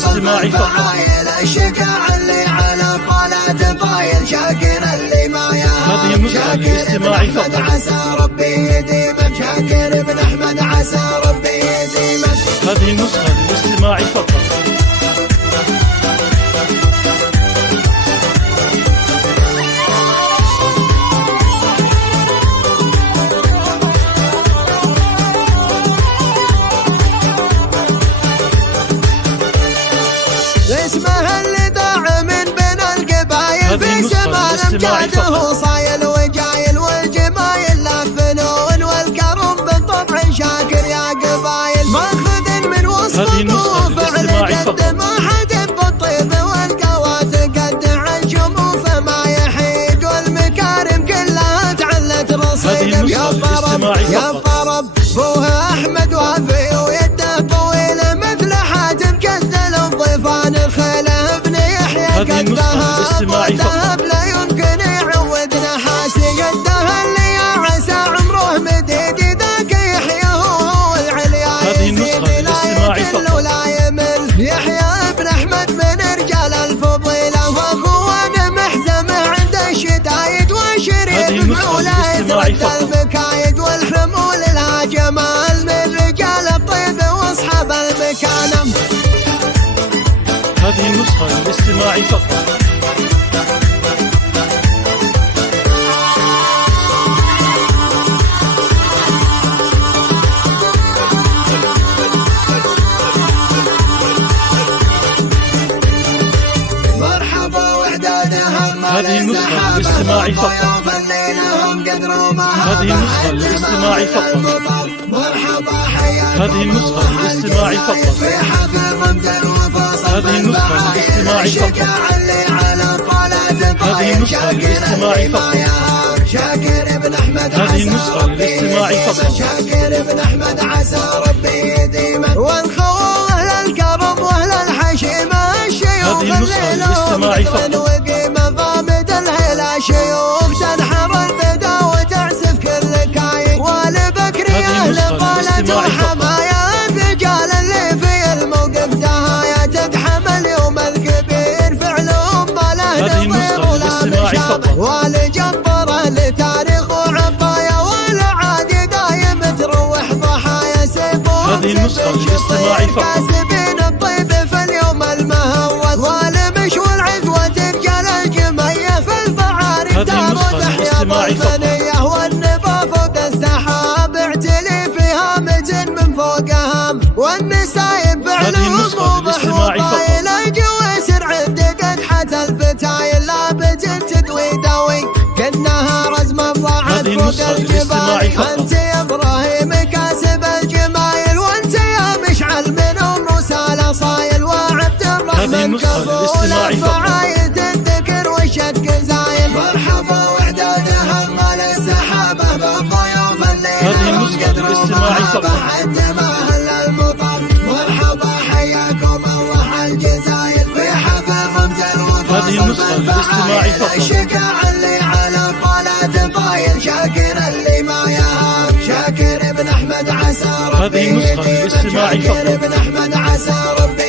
الاستماع فقط. الشكا اللي على طالة طايل شاكر اللي ما يهاب شاكر ابن أحمد عسى ربي يديمك شاكر ابن أحمد عسى ربي يديمك. هذه النسخة للاستماع فقط. اسمها اللي ضاع من بين القبايل في سما امجاده صايل وجايل والجمايل لافنون والكرم بالطبع شاكر يا قبايل ماخذ من وسطه فعل جد ما حد بالطيب والقوات قد عن شموفه ما يحيد والمكارم كلها تعلت رصيد. يا طرب يا طرب بوها احمد وافي ويده طويله مثل حاتم كذل الضيفان الخيله ابن يحيى كالذهب وذهب لا يمكن يعودنا حاسي يده اللي يا عسى عمره مديد ذاك يحيى هو العليا يزيد لا يجل ولا يمل. يحيى ابن احمد من رجال الفضيله واخوان محزمه عند الشدايد وشريف معوله يتردى المكايد والحمول لها جمال من رجال الطيب واصحاب المكانم. هذه النسخة للاستماع فقط. مرحبا وحدادها هذه النسخة للاستماع فقط. هذه النسخة للاستماع فقط. مرحبا حياكم. هذه النسخة للاستماع فقط. في حفل رمزا وفاصل هذه النسخة للاستماع فقط. هذه النسخة للاستماع فقط. شاكر ابن احمد هذه النسخة للاستماع فقط. شاكر ابن احمد عسى ربي يديمه والخوه اهل الكرم واهل الحشيمه الشيوخ الليل ومن وقيمه ضامد الهلا شيوخ تنحر البدا وتعزف كل كاين والبكري اهل طالت وحمايا الرجال اللي في الموقف دهايا تتحمل يوم الكبير فعلهم ما له نظير ولا مشابه والجبره لتاريخ وعبايه والعادي دايم تروح ضحايا سيفهم سيف كاسبين الطيب في اليوم المهود والمش والعزوه رجال الجميه في الفعاري دار تحيا الفنيه والنبا فوق السحاب اعتلي فيها متن من فوقهم والنسايب فعلهم واضح وطايل الجويسر عندك حتى الفتايل لابت تدوي دوي كانها رزمه ضاعت فوق الجبال. انت يا ابراهيم كاسب الجمايل وانت يا مشعل منهم رساله صايل وعبد الرحمن كفول الفعايد الذكر والشدق زايل. مرحبا وحدادها مال السحابه بالضيوف اللي لهم قدر ومحبه حد ما اهل المطر. مرحبا حياكم الله الجزاير في حفل رمز الوفاصل بالفعايل الشكا اللي على طالة طايل شاكر اللي ما يهاب شاكر ابن احمد عسى ربي يديمك شاكر ابن احمد عسى ربي